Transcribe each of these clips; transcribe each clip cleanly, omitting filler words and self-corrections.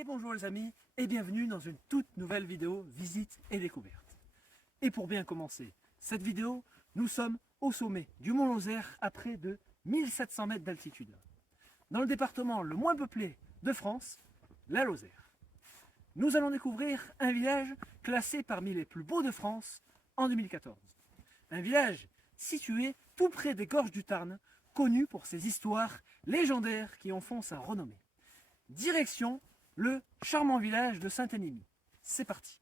Et bonjour les amis, et bienvenue dans une toute nouvelle vidéo visite et découverte. Et pour bien commencer cette vidéo, nous sommes au sommet du Mont Lozère à près de 1700 mètres d'altitude, dans le département le moins peuplé de France, la Lozère. Nous allons découvrir un village classé parmi les plus beaux de France en 2014. Un village situé tout près des gorges du Tarn, connu pour ses histoires légendaires qui en font sa renommée. Direction le charmant village de Saint-Énimie. C'est parti.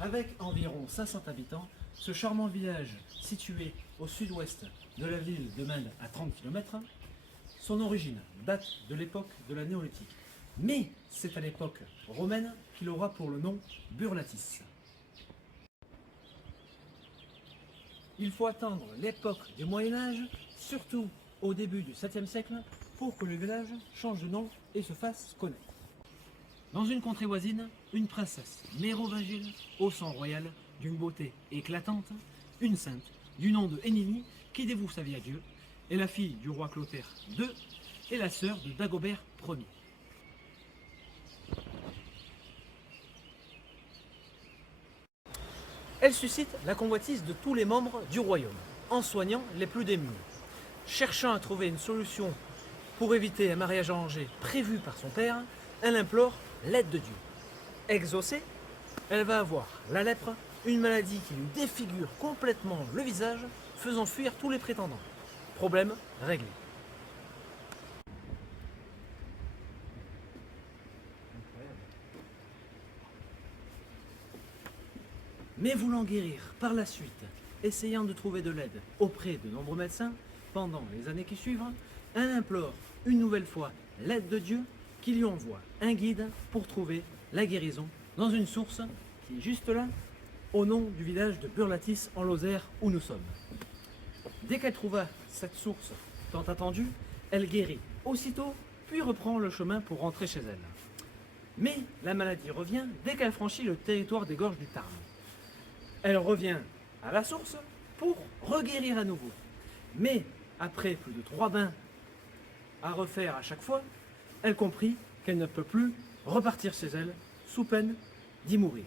Avec environ 500 habitants, ce charmant village situé au sud-ouest de la ville de Mende à 30 km, son origine date de l'époque de la néolithique, Mais c'est à l'époque romaine qu'il aura pour le nom Burlatis. Il faut attendre l'époque du Moyen-Âge, surtout au début du 7e siècle, pour que le village change de nom et se fasse connaître. Dans une contrée voisine, une princesse mérovingile, au sang royal, d'une beauté éclatante, une sainte, du nom de Émilie, qui dévoue sa vie à Dieu, est la fille du roi Clotaire II et la sœur de Dagobert Ier. Elle suscite la convoitise de tous les membres du royaume, en soignant les plus démunis. Cherchant à trouver une solution pour éviter un mariage arrangé prévu par son père, elle implore l'aide de Dieu. Exaucée, elle va avoir la lèpre, une maladie qui lui défigure complètement le visage, faisant fuir tous les prétendants. Problème réglé. Mais voulant guérir par la suite, essayant de trouver de l'aide auprès de nombreux médecins, pendant les années qui suivent, elle implore une nouvelle fois l'aide de Dieu qui lui envoie un guide pour trouver la guérison dans une source qui est juste là, au nom du village de Burlatis en Lozère où nous sommes. Dès qu'elle trouva cette source tant attendue, elle guérit aussitôt, puis reprend le chemin pour rentrer chez elle. Mais la maladie revient dès qu'elle franchit le territoire des gorges du Tarn. Elle revient à la source pour reguérir à nouveau. Mais après plus de 3 bains à refaire à chaque fois, elle comprit qu'elle ne peut plus repartir chez elle sous peine d'y mourir.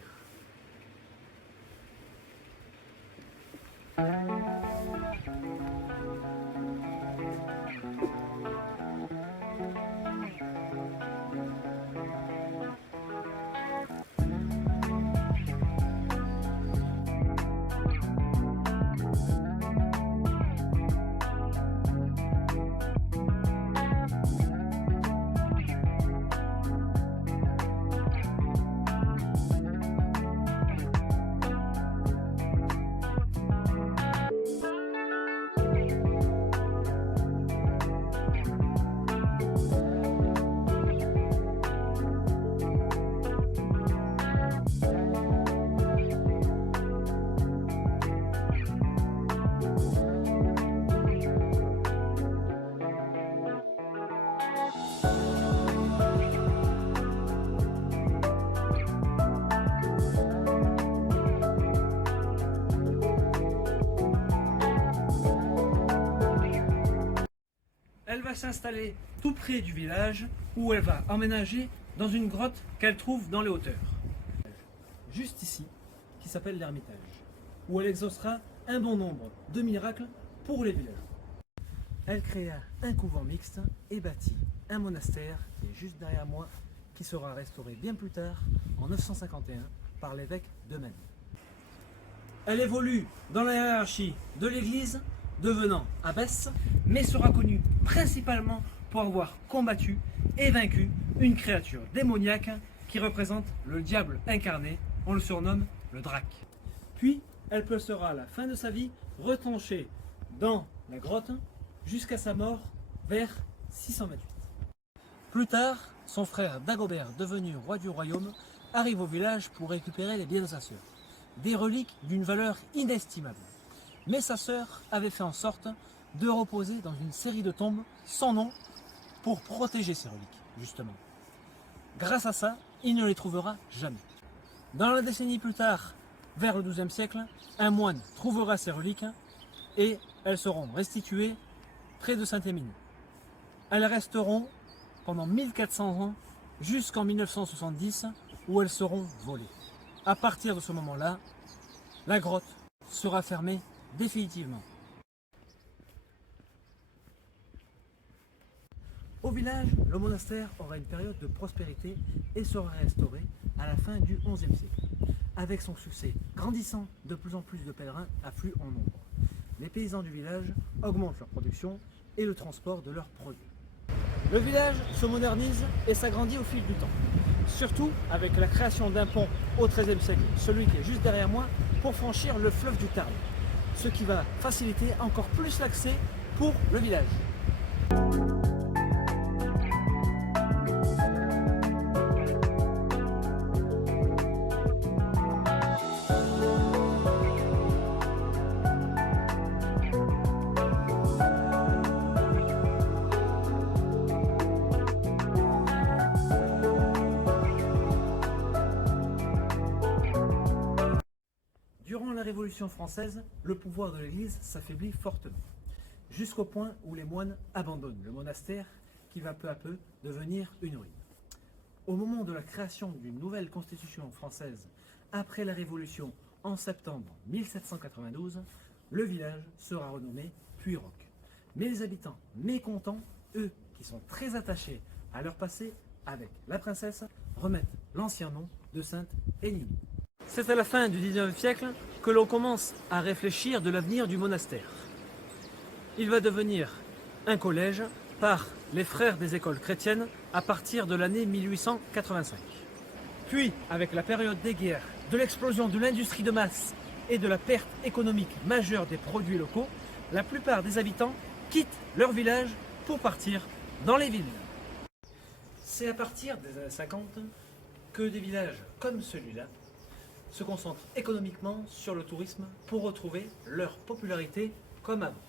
Elle va s'installer tout près du village où elle va emménager dans une grotte qu'elle trouve dans les hauteurs. Juste ici, qui s'appelle l'Ermitage, où elle exaucera un bon nombre de miracles pour les villageois. Elle créa un couvent mixte et bâtit un monastère qui est juste derrière moi, qui sera restauré bien plus tard, en 951, par l'évêque de Maine. Elle évolue dans la hiérarchie de l'église, devenant abbesse, mais sera connue principalement pour avoir combattu et vaincu une créature démoniaque qui représente le diable incarné, on le surnomme le Drac. Puis, elle sera à la fin de sa vie retranchée dans la grotte jusqu'à sa mort vers 628. Plus tard, son frère Dagobert, devenu roi du royaume, arrive au village pour récupérer les biens de sa sœur, des reliques d'une valeur inestimable. Mais sa sœur avait fait en sorte de reposer dans une série de tombes sans nom pour protéger ces reliques, justement. Grâce à ça, il ne les trouvera jamais. Dans la décennie plus tard, vers le XIIe siècle, un moine trouvera ces reliques et elles seront restituées près de Saint-Émilion. Elles resteront pendant 1400 ans jusqu'en 1970 où elles seront volées. À partir de ce moment-là, la grotte sera fermée définitivement. Au village, le monastère aura une période de prospérité et sera restauré à la fin du XIe siècle. Avec son succès grandissant, de plus en plus de pèlerins affluent en nombre. Les paysans du village augmentent leur production et le transport de leurs produits. Le village se modernise et s'agrandit au fil du temps. Surtout avec la création d'un pont au XIIIe siècle, celui qui est juste derrière moi, pour franchir le fleuve du Tarn, ce qui va faciliter encore plus l'accès pour le village. la Révolution française, le pouvoir de l'Église s'affaiblit fortement, jusqu'au point où les moines abandonnent le monastère qui va peu à peu devenir une ruine. Au moment de la création d'une nouvelle constitution française, après la Révolution en septembre 1792, le village sera renommé Puyroc. Mais les habitants mécontents, eux qui sont très attachés à leur passé avec la princesse, remettent l'ancien nom de Sainte-Énimie. C'est à la fin du XIXe siècle que l'on commence à réfléchir de l'avenir du monastère. Il va devenir un collège par les frères des écoles chrétiennes à partir de l'année 1885. Puis, avec la période des guerres, de l'explosion de l'industrie de masse et de la perte économique majeure des produits locaux, la plupart des habitants quittent leur village pour partir dans les villes. C'est à partir des années 50 que des villages comme celui-là se concentrent économiquement sur le tourisme pour retrouver leur popularité comme avant.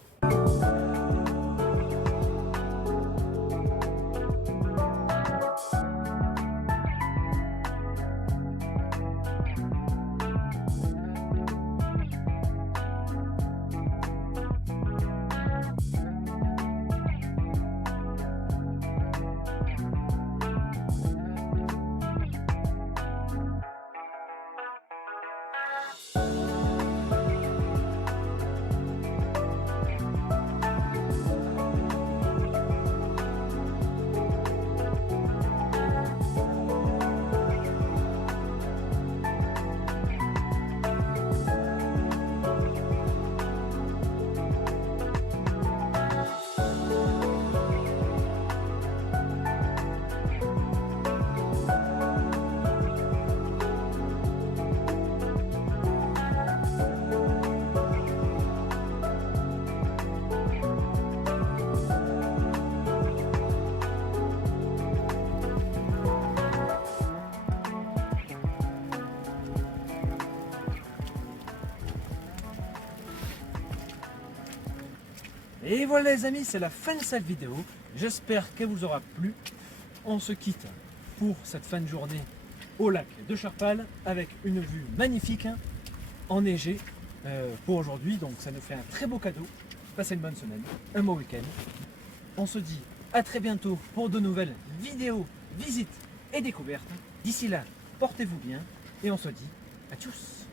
Et voilà les amis, c'est la fin de cette vidéo. J'espère qu'elle vous aura plu. On se quitte pour cette fin de journée au lac de Charpal avec une vue magnifique, enneigée pour aujourd'hui. Donc ça nous fait un très beau cadeau. Passez une bonne semaine, un beau week-end. On se dit à très bientôt pour de nouvelles vidéos, visites et découvertes. D'ici là, portez-vous bien et on se dit à tchuss.